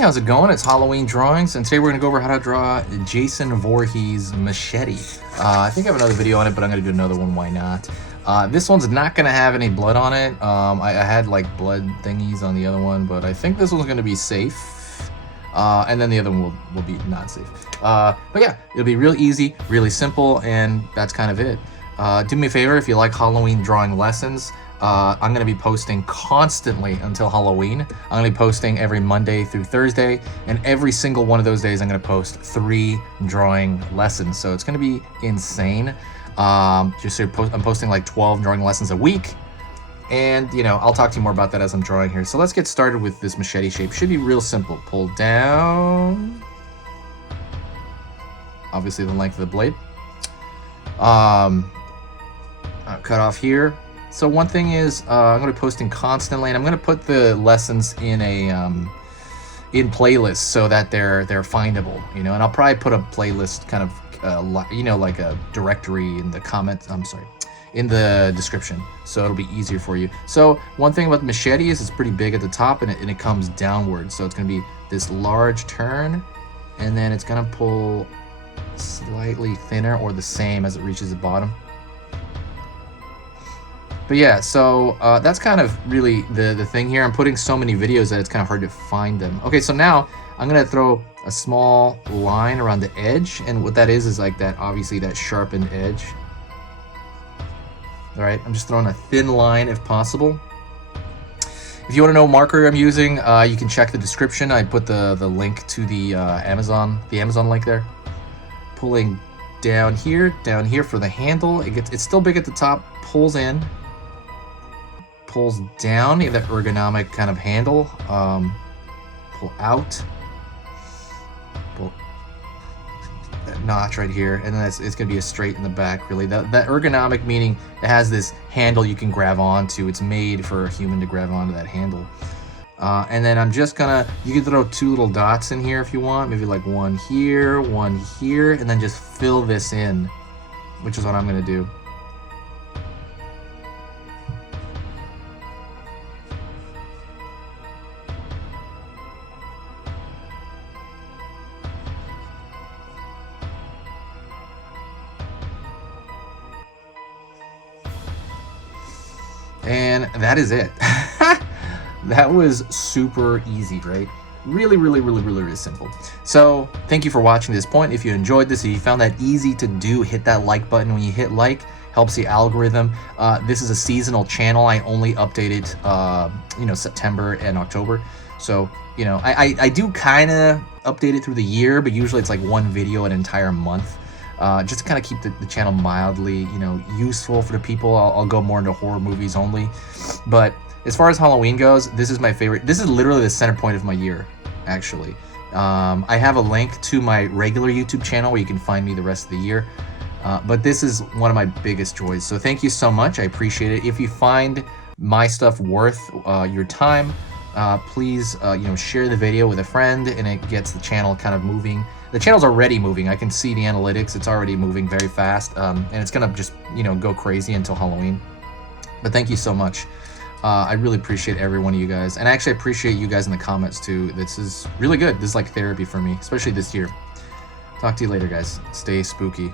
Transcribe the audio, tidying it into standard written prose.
how's it going? It's Halloween Drawings, and today we're going to go over how to draw Jason Voorhees' Machete. I think I have another video on it, but I'm going to do another one, why not? This one's not going to have any blood on it. I had like blood thingies on the other one, but I think this one's going to be safe. And then the other one will be not safe. But yeah, it'll be real easy, really simple, and that's kind of it. Do me a favor, if you like Halloween drawing lessons, I'm going to be posting constantly until Halloween. I'm going to be posting every Monday through Thursday, and every single one of those days I'm going to post 3 drawing lessons. So it's going to be insane. I'm posting like 12 drawing lessons a week, and you know, I'll talk to you more about that as I'm drawing here. So let's get started with this machete shape. Should be real simple. Pull down, obviously the length of the blade. Cut off here. So one thing is, I'm going to be posting constantly, and I'm going to put the lessons in a in playlists so that they're findable, you know. And I'll probably put a playlist kind of you know, like a directory in the comments. In the description, so it'll be easier for you. So one thing about the machete is it's pretty big at the top, and it comes downward. So it's going to be this large turn, and then it's going to pull slightly thinner or the same as it reaches the bottom. But yeah, so that's kind of really the thing here. I'm putting so many videos that it's kind of hard to find them. Okay, so now I'm gonna throw a small line around the edge, and what that is like that, obviously that sharpened edge. All right, I'm just throwing a thin line if possible. If you want to know what marker I'm using, you can check the description. I put the link to the Amazon link there. Pulling down here for the handle. It's still big at the top. Pulls in. Pulls down, you have that ergonomic kind of handle. Pull out, pull that notch right here, and then it's going to be a straight in the back. Really, that ergonomic meaning it has this handle you can grab onto. It's made for a human to grab onto that handle. And then I'm just gonna, you can throw 2 little dots in here if you want, maybe like one here, and then just fill this in, which is what I'm gonna do. And that is it. That was super easy, right? Really simple. So thank you for watching this point. If you enjoyed this, if you found that easy to do, hit that like button. When you hit like, helps the algorithm. This is a seasonal channel. I only update it, you know, September and October. So, you know, I do kind of update it through the year, but usually it's like one video an entire month. Just to kind of keep the channel mildly, you know, useful for the people. I'll go more into horror movies only. But as far as Halloween goes, this is my favorite. This is literally the center point of my year, actually. I have a link to my regular YouTube channel where you can find me the rest of the year. But this is one of my biggest joys. So thank you so much. I appreciate it. If you find my stuff worth your time, please, you know, share the video with a friend, and it gets the channel kind of moving. The channel's already moving. I can see the analytics. It's already moving very fast, and it's gonna just, you know, go crazy until Halloween. But thank you so much. I really appreciate every one of you guys, and I actually appreciate you guys in the comments too. This is really good. This is like therapy for me, especially this year. Talk to you later, guys. Stay spooky.